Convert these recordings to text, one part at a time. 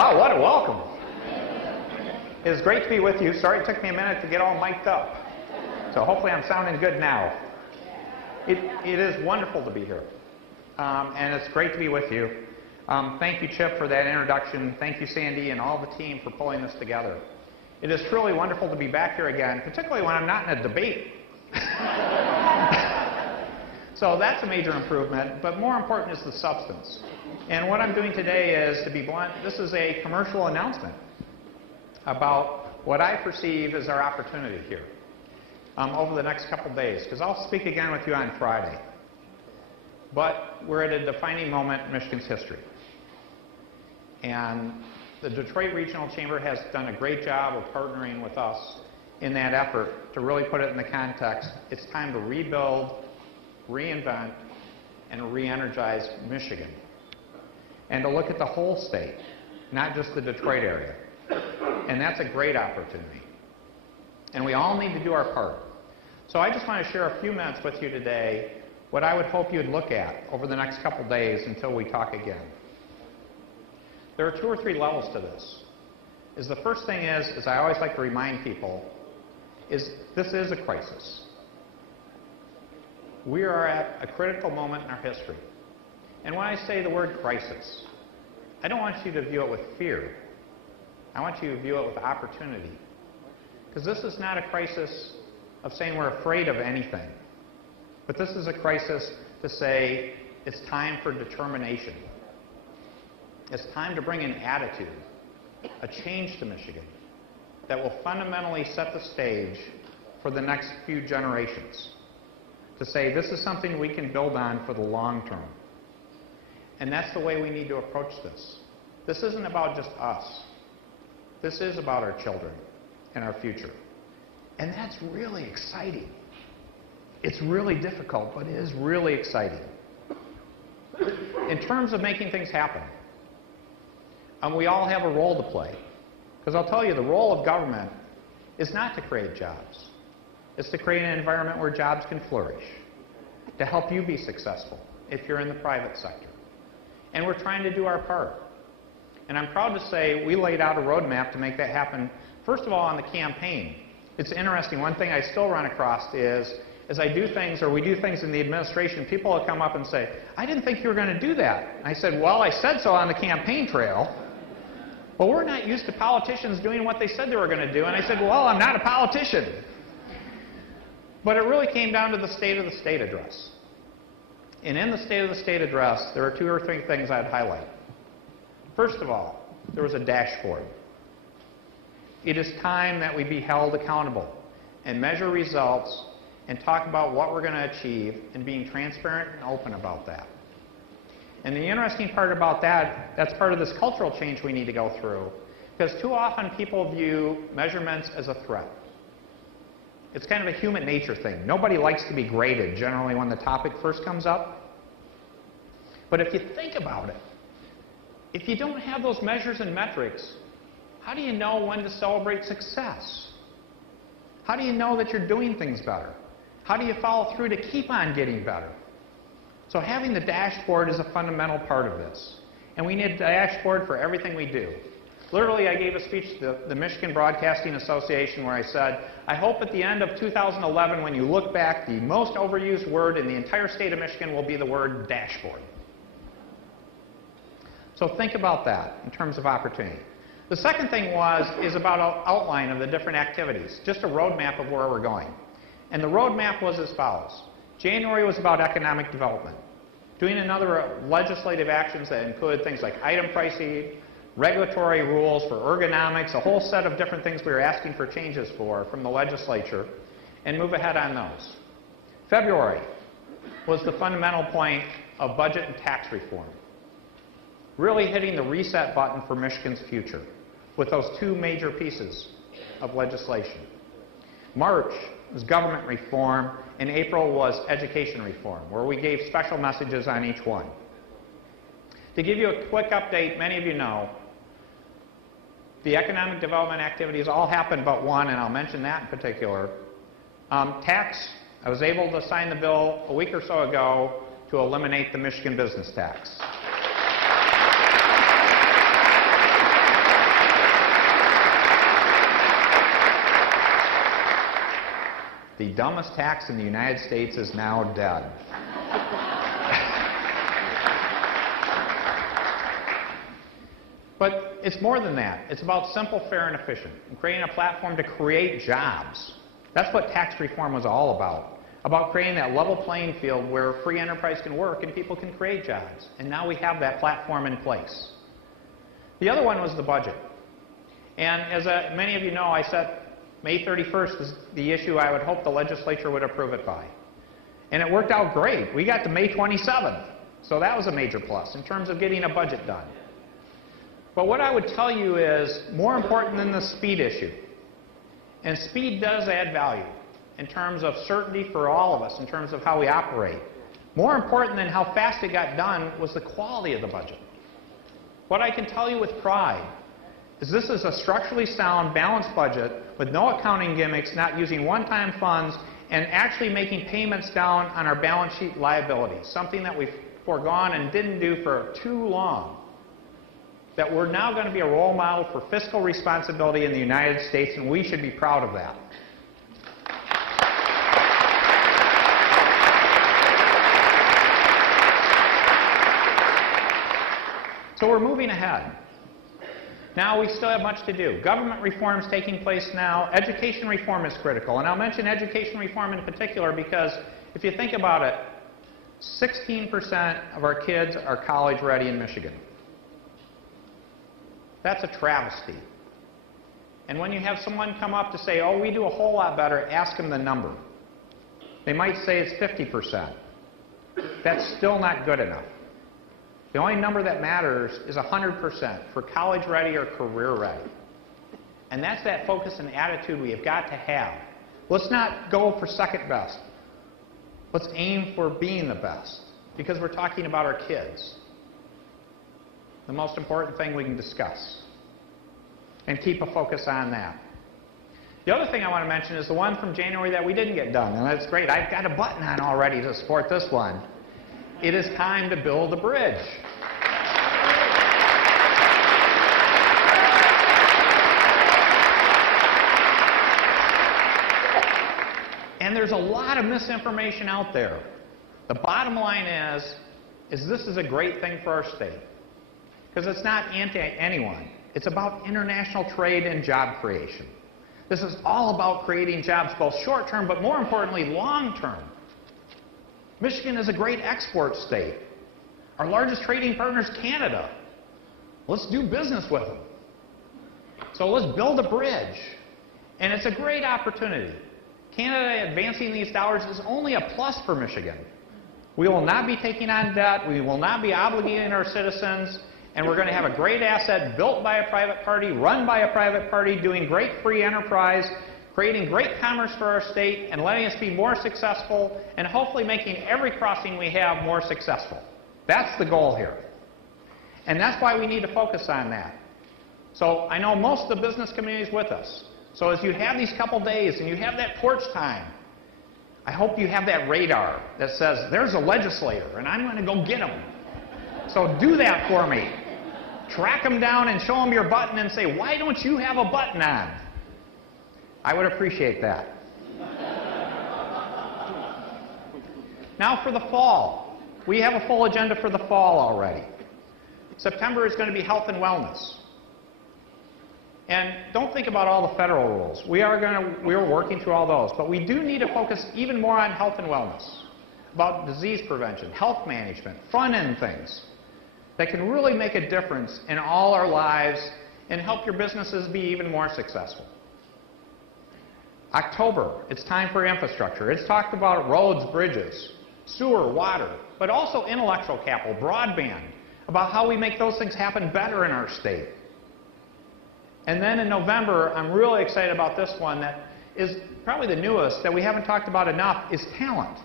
Wow, what a welcome. It is great to be with you. Sorry it took me a minute to get all mic'd up. So hopefully I'm sounding good now. It is wonderful to be here. And it's great to be with you. Thank you, Chip, for that introduction. Thank you, Sandy, and all the team for pulling this together. It is truly wonderful to be back here again, particularly when I'm not in a debate. So that's a major improvement, but more important is the substance. And what I'm doing today is, to be blunt, this is a commercial announcement about what I perceive as our opportunity here over the next couple days, because I'll speak again with you on Friday. But we're at a defining moment in Michigan's history. And the Detroit Regional Chamber has done a great job of partnering with us in that effort to really put it in the context. It's time to rebuild, reinvent, and re-energize Michigan. And to look at the whole state, not just the Detroit area. And that's a great opportunity. And we all need to do our part. So I just want to share a few minutes with you today what I would hope you'd look at over the next couple days until we talk again. There are 2 or 3 levels to this. The first thing is, as I always like to remind people, is this is a crisis. We are at a critical moment in our history. And when I say the word crisis, I don't want you to view it with fear. I want you to view it with opportunity. Because this is not a crisis of saying we're afraid of anything. But this is a crisis to say it's time for determination. It's time to bring an attitude, a change to Michigan that will fundamentally set the stage for the next few generations. To say this is something we can build on for the long term. And that's the way we need to approach this. This isn't about just us. This is about our children and our future. And that's really exciting. It's really difficult, but it is really exciting. In terms of making things happen, we all have a role to play. Because I'll tell you, the role of government is not to create jobs. It's to create an environment where jobs can flourish, to help you be successful if you're in the private sector. And we're trying to do our part. And I'm proud to say we laid out a roadmap to make that happen, first of all, on the campaign. It's interesting, one thing I still run across is, as I do things, or we do things in the administration, people will come up and say, I didn't think you were going to do that. And I said, well, I said so on the campaign trail. Well, we're not used to politicians doing what they said they were going to do. And I said, well, I'm not a politician. But it really came down to the State of the State address. And in the State of the State address, there are 2 or 3 things I'd highlight. First of all, there was a dashboard. It is time that we be held accountable and measure results and talk about what we're going to achieve and being transparent and open about that. And the interesting part about that, that's part of this cultural change we need to go through, because too often people view measurements as a threat. It's kind of a human nature thing. Nobody likes to be graded generally when the topic first comes up. But if you think about it, if you don't have those measures and metrics, how do you know when to celebrate success? How do you know that you're doing things better? How do you follow through to keep on getting better? So having the dashboard is a fundamental part of this. And we need a dashboard for everything we do. Literally, I gave a speech to the Michigan Broadcasting Association where I said, I hope at the end of 2011, when you look back, the most overused word in the entire state of Michigan will be the word dashboard. So think about that in terms of opportunity. The second thing is about an outline of the different activities, just a roadmap of where we're going. And the roadmap was as follows. January was about economic development, doing another legislative actions that included things like item pricing, regulatory rules for ergonomics, a whole set of different things we were asking for changes for from the legislature, and move ahead on those. February was the fundamental point of budget and tax reform, really hitting the reset button for Michigan's future with those 2 major pieces of legislation. March was government reform, and April was education reform, where we gave special messages on each one. To give you a quick update, many of you know, the economic development activities all happened but one, and I'll mention that in particular. Tax, I was able to sign the bill a week or so ago to eliminate the Michigan business tax. the dumbest tax in the United States is now dead. But it's more than that. It's about simple, fair, and efficient, and creating a platform to create jobs. That's what tax reform was all about creating that level playing field where free enterprise can work and people can create jobs. And now we have that platform in place. The other one was the budget. And as many of you know, I set May 31st as the issue I would hope the legislature would approve it by. And it worked out great. We got to May 27th. So that was a major plus in terms of getting a budget done. But what I would tell you is more important than the speed issue. And speed does add value in terms of certainty for all of us, in terms of how we operate. More important than how fast it got done was the quality of the budget. What I can tell you with pride is this is a structurally sound, balanced budget with no accounting gimmicks, not using one-time funds, and actually making payments down on our balance sheet liabilities, something that we've foregone and didn't do for too long. That we're now going to be a role model for fiscal responsibility in the United States, and we should be proud of that. So we're moving ahead. Now we still have much to do. Government reform is taking place now. Education reform is critical. And I'll mention education reform in particular because if you think about it, 16% of our kids are college ready in Michigan. That's a travesty. And when you have someone come up to say, oh, we do a whole lot better, ask them the number. They might say it's 50%. That's still not good enough. The only number that matters is 100% for college ready or career ready. And that's that focus and attitude we have got to have. Let's not go for second best. Let's aim for being the best because we're talking about our kids. The most important thing we can discuss. And keep a focus on that. The other thing I want to mention is the one from January that we didn't get done. And that's great. I've got a button on already to support this one. It is time to build a bridge. And there's a lot of misinformation out there. The bottom line is this is a great thing for our state. Because it's not anti-anyone. It's about international trade and job creation. This is all about creating jobs, both short-term, but more importantly, long-term. Michigan is a great export state. Our largest trading partner is Canada. Let's do business with them. So let's build a bridge. And it's a great opportunity. Canada advancing these dollars is only a plus for Michigan. We will not be taking on debt. We will not be obligating our citizens. And we're going to have a great asset built by a private party, run by a private party, doing great free enterprise, creating great commerce for our state, and letting us be more successful, and hopefully making every crossing we have more successful. That's the goal here. And that's why we need to focus on that. So I know most of the business community is with us. So as you have these couple days and you have that porch time, I hope you have that radar that says, there's a legislator, and I'm going to go get him. So do that for me. Track them down and show them your button and say, why don't you have a button on? I would appreciate that. Now for the fall. We have a full agenda for the fall already. September is going to be health and wellness. And don't think about all the federal rules. We're working through all those. But we do need to focus even more on health and wellness. About disease prevention, health management, front-end things that can really make a difference in all our lives and help your businesses be even more successful. October, it's time for infrastructure. It's talked about roads, bridges, sewer, water, but also intellectual capital, broadband, about how we make those things happen better in our state. And then in November, I'm really excited about this one that is probably the newest that we haven't talked about enough, is talent.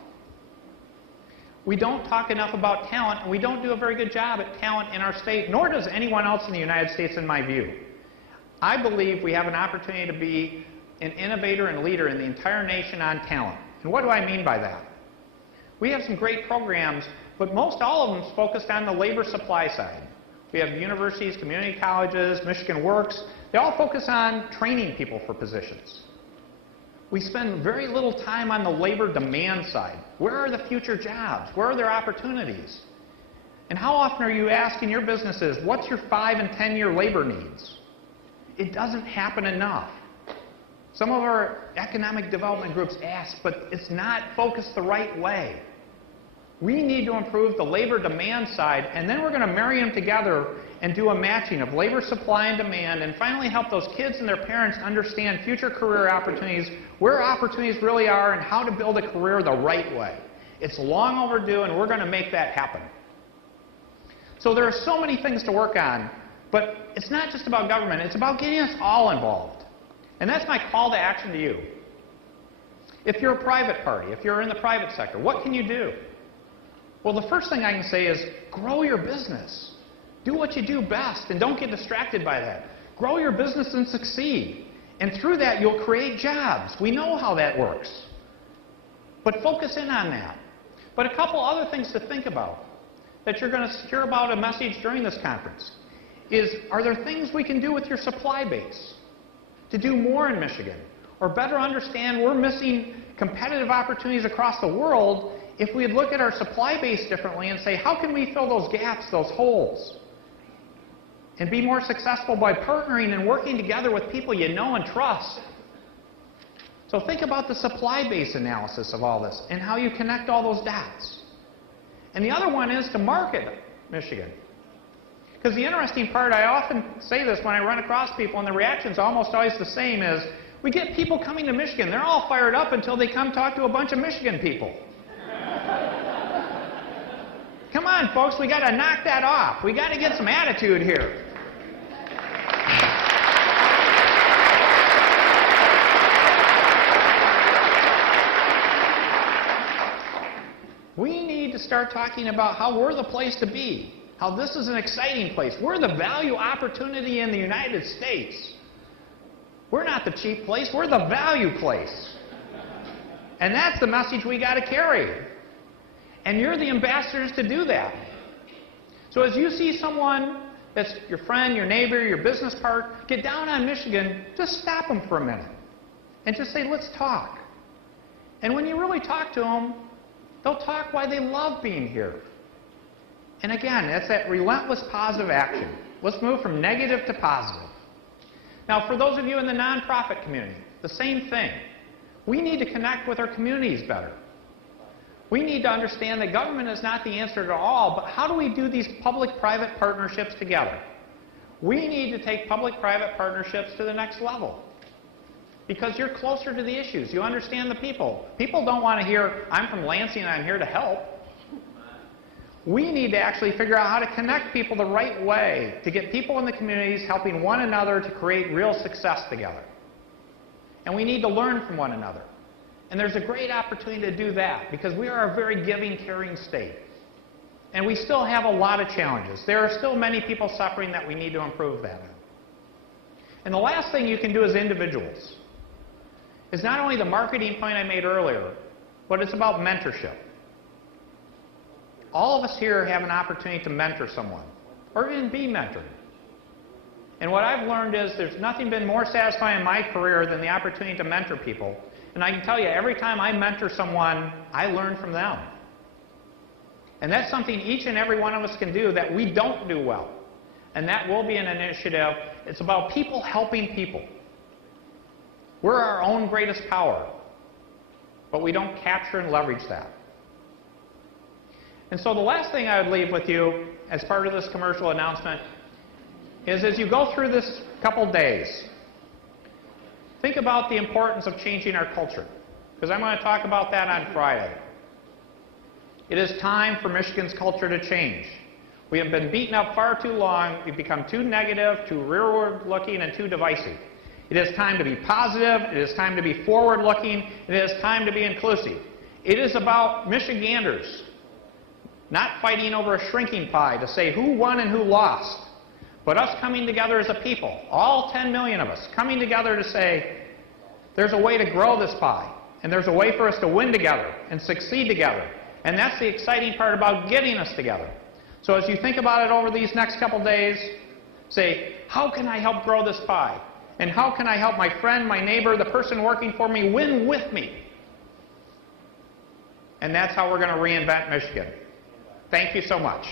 We don't talk enough about talent, and we don't do a very good job at talent in our state, nor does anyone else in the United States, in my view. I believe we have an opportunity to be an innovator and leader in the entire nation on talent. And what do I mean by that? We have some great programs, but most all of them is focused on the labor supply side. We have universities, community colleges, Michigan Works. They all focus on training people for positions. We spend very little time on the labor demand side. Where are the future jobs? Where are there opportunities? And how often are you asking your businesses, what's your 5- and 10-year labor needs? It doesn't happen enough. Some of our economic development groups ask, but it's not focused the right way. We need to improve the labor demand side, and then we're going to marry them together and do a matching of labor supply and demand, and finally help those kids and their parents understand future career opportunities, where opportunities really are, and how to build a career the right way. It's long overdue, and we're going to make that happen. So there are so many things to work on, but it's not just about government, it's about getting us all involved. And that's my call to action to you. If you're a private party, if you're in the private sector, what can you do? Well, the first thing I can say is grow your business. Do what you do best and don't get distracted by that. Grow your business and succeed. And through that, you'll create jobs. We know how that works. But focus in on that. But a couple other things to think about that you're going to hear about a message during this conference is, are there things we can do with your supply base to do more in Michigan? Or better understand we're missing competitive opportunities across the world if we look at our supply base differently and say, how can we fill those gaps, those holes? And be more successful by partnering and working together with people you know and trust. So think about the supply base analysis of all this and how you connect all those dots. And the other one is to market Michigan. Because the interesting part, I often say this when I run across people, and the reaction's almost always the same, is we get people coming to Michigan. They're all fired up until they come talk to a bunch of Michigan people. Come on, folks, we got to knock that off. We got to get some attitude here. We need to start talking about how we're the place to be, how this is an exciting place. We're the value opportunity in the United States. We're not the cheap place, we're the value place. And that's the message we got to carry. And you're the ambassadors to do that. So as you see someone that's your friend, your neighbor, your business partner, get down on Michigan, just stop them for a minute. And just say, let's talk. And when you really talk to them, they'll talk why they love being here. And again, that's that relentless positive action. Let's move from negative to positive. Now, for those of you in the nonprofit community, the same thing. We need to connect with our communities better. We need to understand that government is not the answer to all, but how do we do these public-private partnerships together? We need to take public-private partnerships to the next level. Because you're closer to the issues. You understand the people. People don't want to hear, I'm from Lansing and I'm here to help. We need to actually figure out how to connect people the right way to get people in the communities helping one another to create real success together. And we need to learn from one another. And there's a great opportunity to do that because we are a very giving, caring state. And we still have a lot of challenges. There are still many people suffering that we need to improve that in. And the last thing you can do as individuals is not only the marketing point I made earlier, but it's about mentorship. All of us here have an opportunity to mentor someone, or even be mentored. And what I've learned is there's nothing been more satisfying in my career than the opportunity to mentor people. And I can tell you, every time I mentor someone, I learn from them. And that's something each and every one of us can do that we don't do well. And that will be an initiative. It's about people helping people. We're our own greatest power, but we don't capture and leverage that. And so the last thing I would leave with you as part of this commercial announcement is as you go through this couple days, think about the importance of changing our culture, because I'm going to talk about that on Friday. It is time for Michigan's culture to change. We have been beaten up far too long. We've become too negative, too rearward-looking, and too divisive. It is time to be positive. It is time to be forward-looking. It is time to be inclusive. It is about Michiganders not fighting over a shrinking pie to say who won and who lost, but us coming together as a people, all 10 million of us, coming together to say there's a way to grow this pie, and there's a way for us to win together and succeed together. And that's the exciting part about getting us together. So as you think about it over these next couple days, say, how can I help grow this pie? And how can I help my friend, my neighbor, the person working for me win with me? And that's how we're going to reinvent Michigan. Thank you so much.